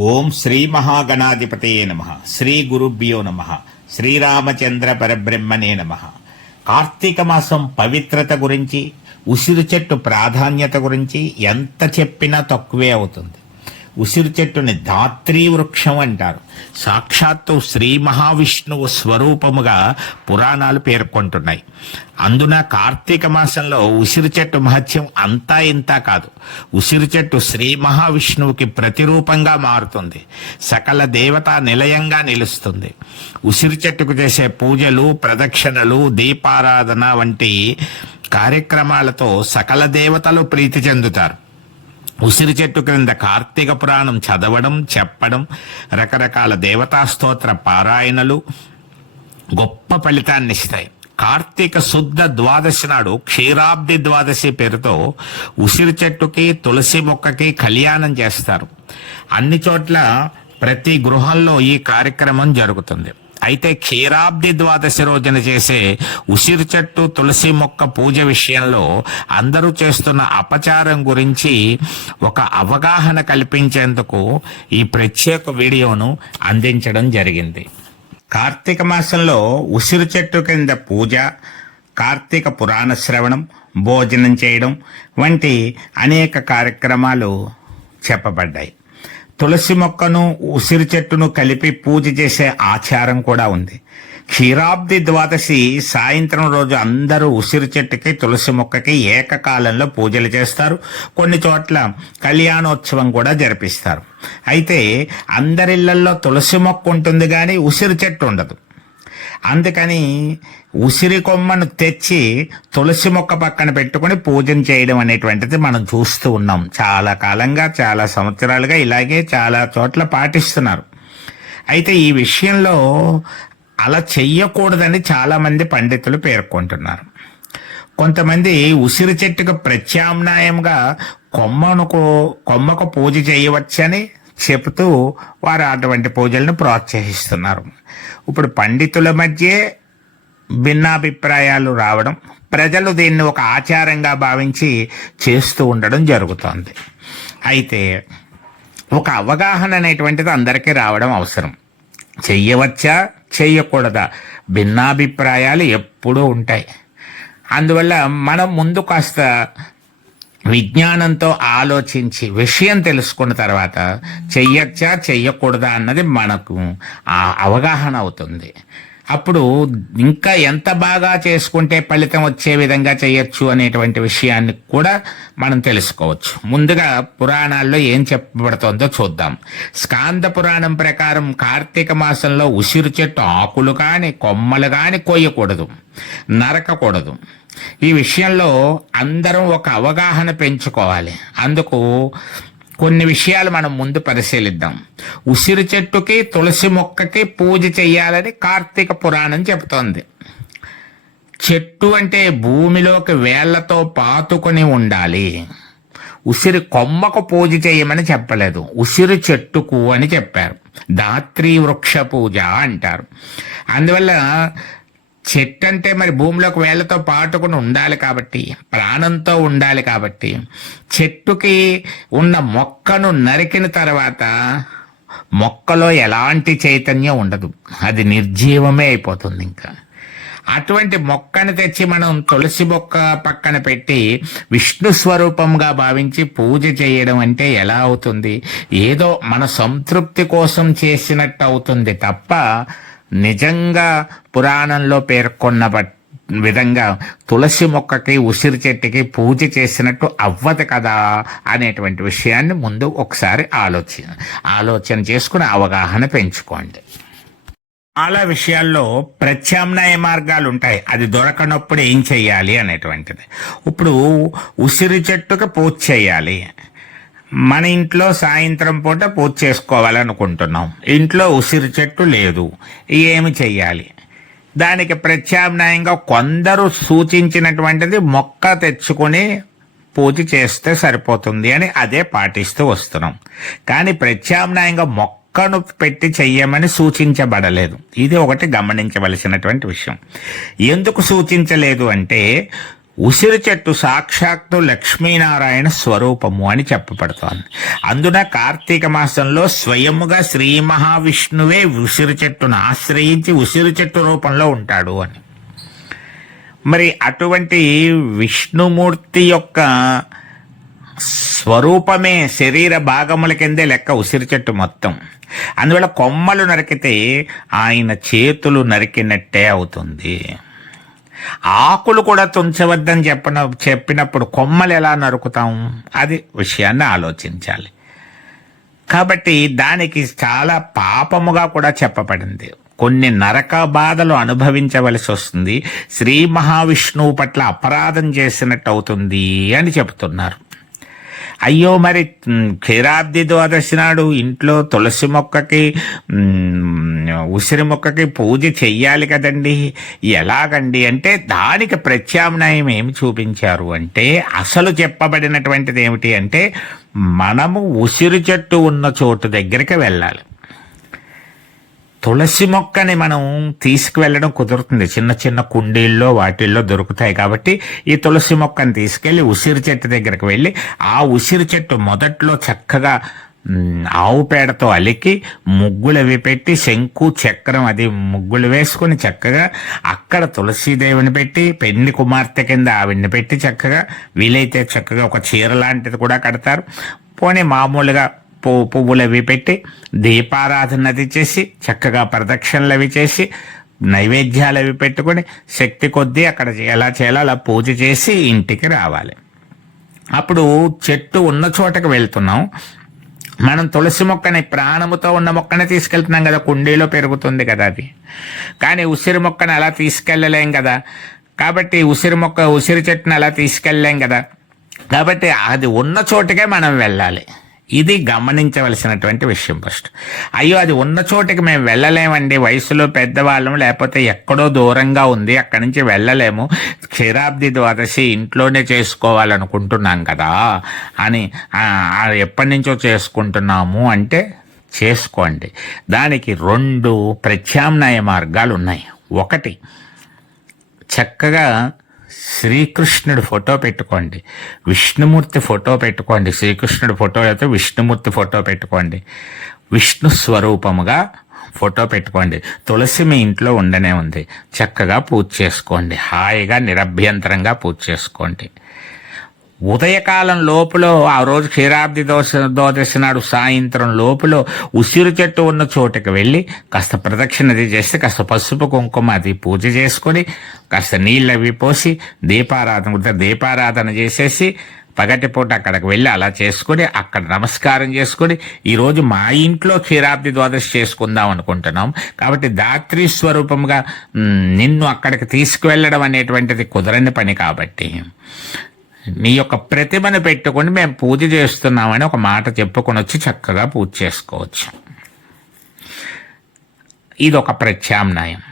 ఓం శ్రీ మహాగణాధిపతయే నమ. శ్రీ గురుభ్యో నమ. శ్రీరామచంద్ర పరబ్రహ్మణే నమ. కార్తీక మాసం పవిత్రత గురించి ఉసిరి చెట్టు ప్రాధాన్యత గురించి ఎంత చెప్పినా తక్కువే అవుతుంది. ఉసిరి చెట్టుని ధాత్రీ వృక్షం అంటారు. సాక్షాత్తు శ్రీ మహావిష్ణువు స్వరూపముగా పురాణాలు పేర్కొంటున్నాయి. అందున కార్తీక మాసంలో ఉసిరి చెట్టు మహత్యం అంతా ఇంత కాదు. ఉసిరి చెట్టు శ్రీ మహావిష్ణువుకి ప్రతిరూపంగా మారుతుంది. సకల దేవతా నిలయంగా నిలుస్తుంది. ఉసిరి చెట్టుకు చేసే పూజలు ప్రదక్షిణలు దీపారాధన వంటి కార్యక్రమాలతో సకల దేవతలు ప్రీతి చెందుతారు. ఉసిరి చెట్టు క్రింద కార్తీక పురాణం చదవడం చెప్పడం రకరకాల దేవతా స్తోత్ర పారాయణలు గొప్ప ఫలితాన్ని ఇస్తాయి. కార్తీక శుద్ధ ద్వాదశి నాడు క్షీరాబ్ది ద్వాదశి పేరుతో ఉసిరి చెట్టుకి తులసి మొక్కకి కళ్యాణం చేస్తారు. అన్ని చోట్ల ప్రతి గృహంలో ఈ కార్యక్రమం జరుగుతుంది. అయితే క్షీరాబ్ది ద్వాదశి రోజున చేసే ఉసిరి చెట్టు తులసి మొక్క పూజ విషయంలో అందరూ చేస్తున్న అపచారం గురించి ఒక అవగాహన కల్పించేందుకు ఈ ప్రత్యేక వీడియోను అందించడం జరిగింది. కార్తీక మాసంలో ఉసిరి చెట్టు కింద పూజ కార్తీక పురాణ శ్రవణం భోజనం చేయడం వంటి అనేక కార్యక్రమాలు చెప్పబడ్డాయి. తులసి మొక్కను ఉసిరి చెట్టును కలిపి పూజ చేసే ఆచారం కూడా ఉంది. క్షీరాబ్ది ద్వాదశి సాయంత్రం రోజు అందరూ ఉసిరి చెట్టుకి తులసి మొక్కకి ఏకకాలంలో పూజలు చేస్తారు. కొన్ని చోట్ల కళ్యాణోత్సవం కూడా జరిపిస్తారు. అయితే అందరిళ్ళల్లో తులసి మొక్క ఉంటుంది కానీ ఉసిరి చెట్టు ఉండదు. అందుకని ఉసిరి కొమ్మను తెచ్చి తులసి మొక్క పక్కన పెట్టుకుని పూజన చేయడం అనేటువంటిది మనం చూస్తూ ఉన్నాం. చాలా కాలంగా చాలా సంవత్సరాలుగా ఇలాగే చాలా చోట్ల పాటిస్తున్నారు. అయితే ఈ విషయంలో అలా చెయ్యకూడదని చాలామంది పండితులు పేర్కొంటున్నారు. కొంతమంది ఉసిరి చెట్టుకు ప్రత్యామ్నాయంగా కొమ్మనుకు కొమ్మకు పూజ చేయవచ్చని చెబుతూ వారు అటువంటి పూజలను ప్రోత్సహిస్తున్నారు. ఇప్పుడు పండితుల మధ్య భిన్నాభిప్రాయాలు రావడం ప్రజలు దీన్ని ఒక ఆచారంగా భావించి చేస్తూ ఉండడం జరుగుతోంది. అయితే ఒక అవగాహన అనేటువంటిది అందరికీ రావడం అవసరం. చెయ్యవచ్చా? చెయ్యకూడదా? భిన్నాభిప్రాయాలు ఎప్పుడూ ఉంటాయి. అందువల్ల మనం ముందు కాస్త విజ్ఞానంతో ఆలోచించి విషయం తెలుసుకున్న తర్వాత చెయ్యొచ్చా? చెయ్యకూడదా? అన్నది మనకు ఆ అవగాహన అవుతుంది. అప్పుడు ఇంకా ఎంత బాగా చేసుకుంటే ఫలితం వచ్చే విధంగా చేయొచ్చు అనేటువంటి విషయాన్ని కూడా మనం తెలుసుకోవచ్చు. ముందుగా పురాణాల్లో ఏం చెప్పబడుతోందో చూద్దాం. స్కాంద పురాణం ప్రకారం కార్తీక మాసంలో ఉసిరి చెట్టు ఆకులు కానీ కొమ్మలు కానీ కొయ్యకూడదు నరకకూడదు. ఈ విషయంలో అందరం ఒక అవగాహన పెంచుకోవాలి. అందుకు కొన్ని విషయాలు మనం ముందు పరిశీలిద్దాం. ఉసిరి చెట్టుకి తులసి మొక్కకి పూజ చేయాలని కార్తీక పురాణం చెబుతోంది. చెట్టు అంటే భూమిలోకి వేళ్ళతో పాతుకొని ఉండాలి. ఉసిరి కొమ్మకు పూజ చేయమని చెప్పలేదు. ఉసిరి చెట్టుకు అని చెప్పారు. దాత్రి వృక్ష పూజ అంటారు. అందువల్ల చెట్టు అంటే మరి భూమిలోకి వేళ్ళతో పాటుకుని ఉండాలి కాబట్టి ప్రాణంతో ఉండాలి కాబట్టి చెట్టుకి ఉన్న మొక్కను నరికిన తర్వాత మొక్కలో ఎలాంటి చైతన్యం ఉండదు. అది నిర్జీవమే అయిపోతుంది ఇంకా. అటువంటి మొక్కను తెచ్చి మనం తులసి మొక్క పక్కన పెట్టి విష్ణు స్వరూపంగా భావించి పూజ చేయడం అంటే ఎలా అవుతుంది? ఏదో మన సంతృప్తి కోసం చేసినట్టు అవుతుంది తప్ప నిజంగా పురాణంలో పేర్కొన్న విధంగా తులసి మొక్కకి ఉసిరి చెట్టుకి పూజ చేసినట్టు అవ్వదు కదా అనేటువంటి విషయాన్ని ముందు ఒకసారి ఆలోచన ఆలోచన చేసుకుని అవగాహన పెంచుకోండి. చాలా విషయాల్లో ప్రత్యామ్నాయ మార్గాలు ఉంటాయి. అది దొరకనప్పుడు ఏం చెయ్యాలి అనేటువంటిది. ఇప్పుడు ఉసిరి చెట్టుకి పూజ చేయాలి. మన ఇంట్లో సాయంత్రం పూట పూజ చేసుకోవాలనుకుంటున్నాం. ఇంట్లో ఉసిరి చెట్టు లేదు. ఏమి చెయ్యాలి? దానికి ప్రత్యామ్నాయంగా కొందరు సూచించినటువంటిది మొక్క తెచ్చుకొని పూజ చేస్తే సరిపోతుంది అని అదే పాటిస్తూ వస్తున్నాం. కానీ ప్రత్యామ్నాయంగా మొక్కను పెట్టి చెయ్యమని సూచించబడలేదు. ఇది ఒకటి గమనించవలసినటువంటి విషయం. ఎందుకు సూచించలేదు అంటే ఉసిరి చెట్టు సాక్షాత్తు లక్ష్మీనారాయణ స్వరూపము అని చెప్పబడుతోంది. అందున కార్తీక మాసంలో స్వయముగా శ్రీ మహావిష్ణువే ఉసిరి చెట్టును ఆశ్రయించి ఉసిరి చెట్టు రూపంలో ఉంటాడు అని. మరి అటువంటి విష్ణుమూర్తి యొక్క స్వరూపమే శరీర భాగముల కిందే లెక్క ఉసిరి చెట్టు మొత్తం. అందువల్ల కొమ్మలు నరికితే ఆయన చేతులు నరికినట్టే అవుతుంది. ఆకులు కూడా తుంచవద్దని చెప్పిన చెప్పినప్పుడు కొమ్మలు ఎలా నరుకుతాం? అది విషయాన్ని ఆలోచించాలి. కాబట్టి దానికి చాలా పాపముగా కూడా చెప్పబడింది. కొన్ని నరక బాధలు అనుభవించవలసి వస్తుంది. శ్రీ మహావిష్ణువు పట్ల అపరాధం చేసినట్టు అవుతుంది అని చెబుతున్నారు. అయ్యో మరి క్షీరాబ్ది ద్వాదశి నాడు ఇంట్లో తులసి మొక్కకి ఉసిరి మొక్కకి పూజ చెయ్యాలి కదండి. ఎలాగండి? అంటే దానికి ప్రత్యామ్నాయం ఏమి చూపించారు అంటే అసలు చెప్పబడినటువంటిది ఏమిటి అంటే మనము ఉసిరి చెట్టు ఉన్న చోటు దగ్గరికి వెళ్ళాలి. తులసి మొక్కని మనం తీసుకువెళ్ళడం కుదురుతుంది. చిన్న చిన్న కుండీల్లో వాటిల్లో దొరుకుతాయి కాబట్టి ఈ తులసి మొక్కని తీసుకెళ్ళి ఉసిరి చెట్టు దగ్గరికి వెళ్ళి ఆ ఉసిరి చెట్టు మొదట్లో చక్కగా ఆవు పేడతో అలికి ముగ్గులు అవి పెట్టి శంకు చక్రం అది ముగ్గులు వేసుకొని చక్కగా అక్కడ తులసీదేవిని పెట్టి పెళ్ళి కుమార్తె కింద ఆవిడ్ని పెట్టి చక్కగా వీలైతే చక్కగా ఒక చీర లాంటిది కూడా కడతారు. పోనీ మామూలుగా పువ్వు పువ్వులు అవి పెట్టి దీపారాధనది చేసి చక్కగా ప్రదక్షిణలు అవి చేసి నైవేద్యాలు అవి పెట్టుకొని శక్తి కొద్దీ అక్కడ ఎలా చేయాలో అలా పూజ చేసి ఇంటికి రావాలి. అప్పుడు చెట్టు ఉన్న చోటకి వెళ్తున్నాం. మనం తులసి మొక్కని ప్రాణముతో ఉన్న మొక్కని తీసుకెళ్తున్నాం కదా కుండీలో పెరుగుతుంది కదా అది. కానీ ఉసిరి మొక్కని అలా తీసుకెళ్ళలేం కదా. కాబట్టి ఉసిరి మొక్క ఉసిరి చెట్టుని అలా తీసుకెళ్ళలేం కదా. కాబట్టి అది ఉన్న చోటుకే మనం వెళ్ళాలి. ఇది గమనించవలసినటువంటి విషయం ఫస్ట్ అయ్యో అది ఉన్న చోటికి మేము వెళ్ళలేమండి. వయసులో పెద్దవాళ్ళం లేకపోతే ఎక్కడో దూరంగా ఉంది అక్కడి నుంచి వెళ్ళలేము. క్షీరాబ్ది ద్వాదశి ఇంట్లోనే చేసుకోవాలనుకుంటున్నాం కదా అని ఎప్పటి నుంచో చేసుకుంటున్నాము అంటే చేసుకోండి. దానికి రెండు ప్రత్యామ్నాయ మార్గాలు ఉన్నాయి ఒకటి చక్కగా శ్రీకృష్ణుడి ఫోటో పెట్టుకోండి. విష్ణుమూర్తి ఫోటో పెట్టుకోండి. శ్రీకృష్ణుడి ఫోటో అయితే విష్ణుమూర్తి ఫోటో పెట్టుకోండి. విష్ణు స్వరూపముగా ఫోటో పెట్టుకోండి. తులసి మీ ఇంట్లో ఉండనే ఉంది. చక్కగా పూజ చేసుకోండి. హాయిగా నిరభ్యంతరంగా పూజ చేసుకోండి. ఉదయకాలం లోపల ఆ రోజు క్షీరాబ్ది దోశ ద్వాదశి నాడు సాయంత్రం లోపల ఉసిరి చెట్టు ఉన్న చోటుకి వెళ్ళి కాస్త ప్రదక్షిణ అది చేస్తే కాస్త పసుపు కుంకుమ అది పూజ చేసుకొని కాస్త నీళ్ళు అవి పోసి దీపారాధన దీపారాధన చేసేసి పగటిపూట అక్కడికి వెళ్ళి అలా చేసుకొని అక్కడ నమస్కారం చేసుకొని ఈరోజు మా ఇంట్లో క్షీరాబ్ది ద్వాదశి చేసుకుందాం అనుకుంటున్నాం. కాబట్టి దాత్రి స్వరూపంగా నిన్ను అక్కడికి తీసుకువెళ్ళడం అనేటువంటిది కుదరని పని కాబట్టి. నీ యొక్క ప్రతిమను పెట్టుకొని మేము పూజ చేస్తున్నామని ఒక మాట చెప్పుకొని వచ్చి చక్కగా పూజ చేసుకోవచ్చు. ఇది ఒక ప్రత్యామ్నాయం.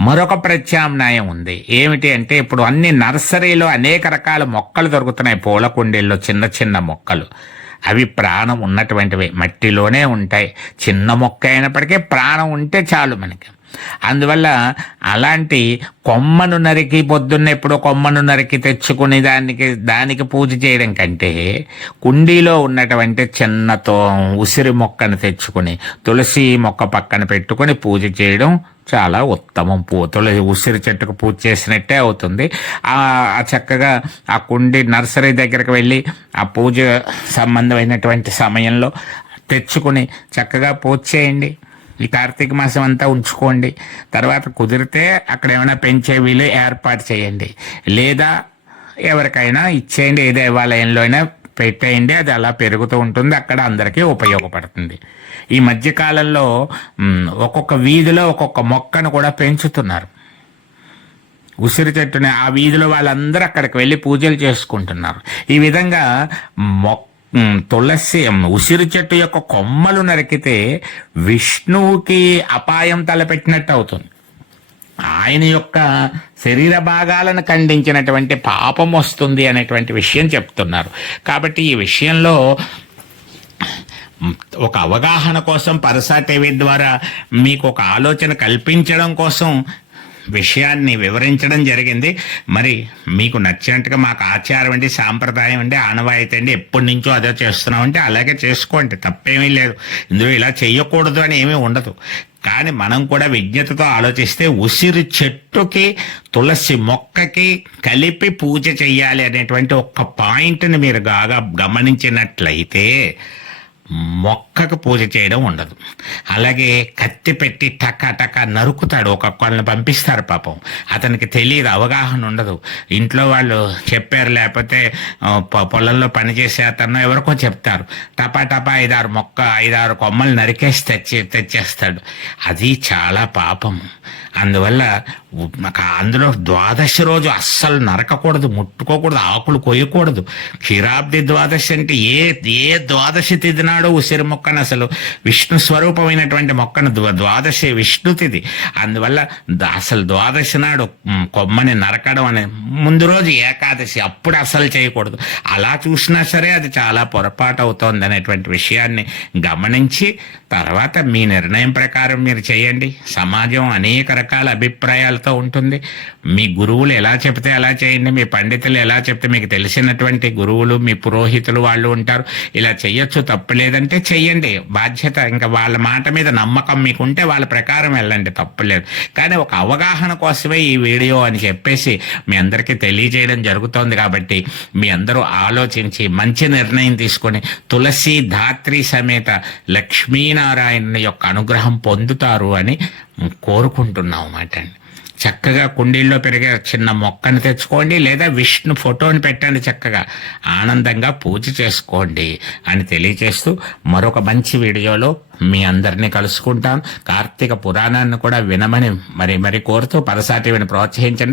మరొక ప్రత్యామ్నాయం ఉంది. ఏమిటి అంటే ఇప్పుడు అన్ని నర్సరీలో అనేక రకాల మొక్కలు దొరుకుతున్నాయి. పూల కుండీల్లో చిన్న చిన్న మొక్కలు. అవి ప్రాణం ఉన్నటువంటివి. మట్టిలోనే ఉంటాయి. చిన్న మొక్క అయినప్పటికీ ప్రాణం ఉంటే చాలు మనకి. అందువల్ల అలాంటి కొమ్మను నరికి పొద్దున్న ఎప్పుడో కొమ్మను నరికి తెచ్చుకుని దానికి దానికి పూజ చేయడం కంటే కుండీలో ఉన్నటువంటి చిన్నతో ఉసిరి మొక్కను తెచ్చుకుని తులసి మొక్క పక్కన పెట్టుకొని పూజ చేయడం చాలా ఉత్తమం. పూ తులసి ఉసిరి చెట్టుకు పూజ చేసినట్టే అవుతుంది. ఆ ఆ చక్కగా ఆ కుండి నర్సరీ దగ్గరికి వెళ్ళి ఆ పూజ సంబంధమైనటువంటి సమయంలో తెచ్చుకుని చక్కగా పూజ చేయండి. ఈ కార్తీక మాసం అంతా ఉంచుకోండి. తర్వాత కుదిరితే అక్కడ ఏమైనా పెంచే వీలు ఏర్పాటు చేయండి. లేదా ఎవరికైనా ఇచ్చేయండి ఏ దేవాలయంలో అయినా పెట్టేయండి అది అలా పెరుగుతూ ఉంటుంది అక్కడ అందరికీ ఉపయోగపడుతుంది. ఈ మధ్యకాలంలో ఒక్కొక్క వీధిలో ఒక్కొక్క మొక్కను కూడా పెంచుతున్నారు. ఉసిరి చెట్టుని ఆ వీధిలో వాళ్ళందరూ అక్కడికి వెళ్ళి పూజలు చేసుకుంటున్నారు. ఈ విధంగా మొక్క తులసి ఉసిరి చెట్టు యొక్క కొమ్మలు నరికితే విష్ణువుకి అపాయం తలపెట్టినట్టు అవుతుంది. ఆయన యొక్క శరీర భాగాలను ఖండించినటువంటి పాపం వస్తుంది అనేటువంటి విషయం చెప్తున్నారు. కాబట్టి ఈ విషయంలో ఒక అవగాహన కోసం పరసా టీవీ ద్వారా మీకు ఒక ఆలోచన కల్పించడం కోసం విషయాన్ని వివరించడం జరిగింది. మరి మీకు నచ్చినట్టుగా మాకు ఆచారం అండి సాంప్రదాయం అండి ఆనవాయితీ అండి ఎప్పటి నుంచో అదే చేస్తున్నాం అంటే అలాగే చేసుకోండి తప్పేమీ లేదు. ఇందులో ఇలా చేయకూడదు అని ఏమీ ఉండదు. కానీ మనం కూడా విజ్ఞతతో ఆలోచిస్తే ఉసిరి చెట్టుకి తులసి మొక్కకి కలిపి పూజ చేయాలి అనేటువంటి ఒక్క పాయింట్ని మీరు బాగా గమనించినట్లయితే మొక్కకు పూజ చేయడం ఉండదు. అలాగే కత్తి పెట్టి టకా టకా నరుకుతాడు. ఒక్కొక్కళ్ళని పంపిస్తారు పాపం. అతనికి తెలియదు అవగాహన ఉండదు. ఇంట్లో వాళ్ళు చెప్పారు లేకపోతే పొలంలో పనిచేసే అతను ఎవరికో చెప్తారు. టపా టపా ఐదారు మొక్క ఐదారు కొమ్మలు నరికేసి తెచ్చి తెచ్చేస్తాడు. అది చాలా పాపం అందువల్ల అందులో ద్వాదశి రోజు అస్సలు నరకకూడదు ముట్టుకోకూడదు ఆకులు కొయ్యకూడదు. క్షీరాబ్ది ద్వాదశి అంటే ఏ ఏ ద్వాదశి తిథి నాడు ఉసిరి మొక్కను అసలు విష్ణు స్వరూపమైనటువంటి మొక్కను ద్వాదశి విష్ణు తిథి అందువల్ల అసలు ద్వాదశి నాడు కొమ్మని నరకడం అనే ముందు రోజు ఏకాదశి అప్పుడు అసలు చేయకూడదు. అలా చూసినా సరే అది చాలా పొరపాటు అవుతోంది అనేటువంటి విషయాన్ని గమనించి తర్వాత మీ నిర్ణయం ప్రకారం మీరు చేయండి. సమాజం అనేక రకాల అభిప్రాయాలతో ఉంటుంది. మీ గురువులు ఎలా చెప్తే అలా చేయండి. మీ పండితులు ఎలా చెప్తే మీకు తెలిసినటువంటి గురువులు మీ పురోహితులు వాళ్ళు ఉంటారు. ఇలా చెయ్యొచ్చు తప్పులేదంటే చెయ్యండి. బాధ్యత ఇంకా వాళ్ళ మాట మీద నమ్మకం మీకు ఉంటే వాళ్ళ ప్రకారం వెళ్ళండి. తప్పులేదు కానీ ఒక అవగాహన కోసమే ఈ వీడియో అని చెప్పేసి మీ అందరికీ తెలియజేయడం జరుగుతోంది కాబట్టి మీ అందరూ ఆలోచించి మంచి నిర్ణయం తీసుకొని తులసి ధాత్రి సమేత లక్ష్మీనారాయణ యొక్క అనుగ్రహం పొందుతారు అని కోరుకుంటున్నాం అన్నమాట అండి. చక్కగా కుండీల్లో పెరిగే చిన్న మొక్కను తెచ్చుకోండి లేదా విష్ణు ఫోటోని పెట్టండి చక్కగా. ఆనందంగా పూజ చేసుకోండి అని తెలియజేస్తూ మరొక మంచి వీడియోలో మీ అందరినీ కలుసుకుంటాం. కార్తీక పురాణాన్ని కూడా వినమని మరి మరి కోరుతూ పరసాటి ప్రోత్సహించండి.